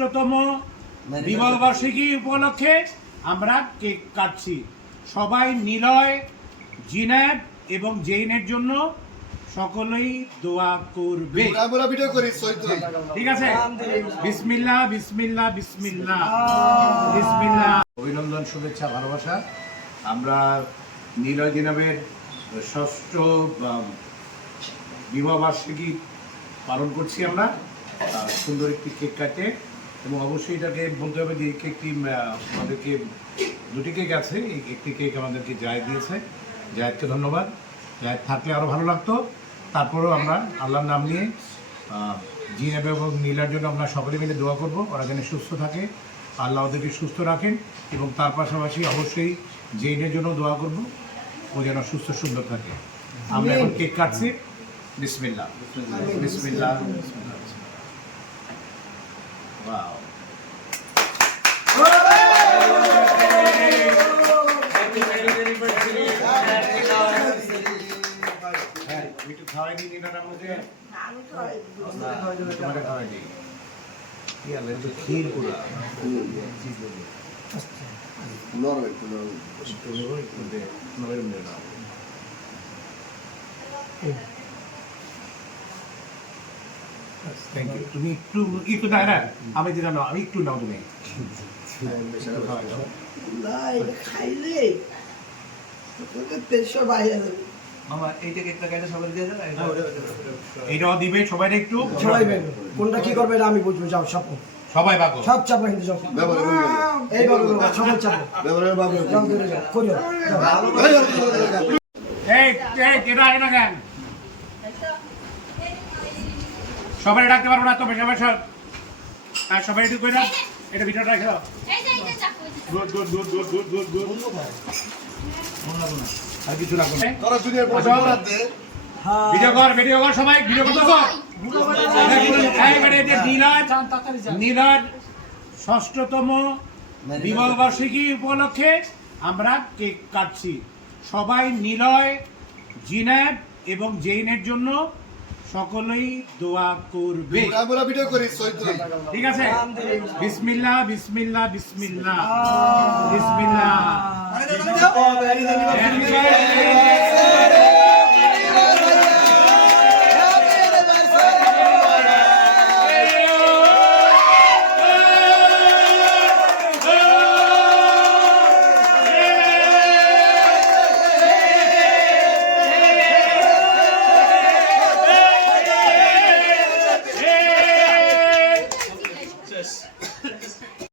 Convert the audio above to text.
ষষ্ঠতম বিবাহ বার্ষিকী উপলক্ষে আমরা কেক কাটছি। সবাই নিলয়, জিনাত এবং জেইনের জন্য সকলেই দোয়া করবে। ঠিক আছে, বিসমিল্লাহ বিসমিল্লাহ বিসমিল্লাহ বিসমিল্লাহ। অভিনন্দন, শুভেচ্ছা, ভালোবাসা। আমরা নিলয় জিনাবের ষষ্ঠ বিবাহ বার্ষিকী পালন করছি। আমরা সুন্দর একটি কেক কাটে এবং অবশ্যই এটাকে বলতে হবে যে এই কেকটি আমাদেরকে দুটি কেক আছে, এই একটি কেক আমাদেরকে জায়েদ দিয়েছে। জায়েদকে ধন্যবাদ। জায়েদ থাকলে আরও ভালো লাগতো। তারপরেও আমরা আল্লাহর নাম নিয়ে জিনাব এবং নীলার জন্য আমরা সকলে মিলে দোয়া করব, ওরা যেন সুস্থ থাকে, আল্লাহ ওদেরকে সুস্থ রাখেন। এবং তার পাশাপাশি অবশ্যই জেইনের জন্য দোয়া করব, ও যেন সুস্থ সুন্দর থাকে। আমরা এখন কেক কাটছি। বিসমিল্লাহ বিসমিল্লাহ বিসমিল্লাহ। ওয়াও, একটু খাওয়াই দিই নিলাম আমাকে। তোমাকে খাওয়াই দিই। কি আলে তো ক্ষীর পুরা থ্যাংক ইউ। তুমি একটু একটু দেয় না, আমি দিলাম না, আমি একটু নাও তুমি। এইটাও দিবে সবাই একটু। কোনটা কি করবে আমি বুঝবো। যাও সব সবাই বাগো, সব চাপা কিন্তু যাও। এই বাবু সবাই চাপো। যাও দূরে যাও করিও। এই এটা এটা কেন সবাই ডাকতে পারবো না তো? সবাই সব আর সবাই একটু কই না, এটা ভিডিওটা রেখে দাও। Good good good good good good good. আর কিছু লাগবে না। ভিডিও কর সবাই, ভিডিও করতে কর। নীলার ষষ্ঠতম বিবাহ বার্ষিকী উপলক্ষে আমরা কেক কাটছি। সবাই নিলয়, জিনাত এবং জেইনের জন্য সকলেই দোয়া করবে। ঠিক আছে, বিসমিল্লাহ বিসমিল্লাহ বিসমিল্লাহ বিসমিল্লাহ।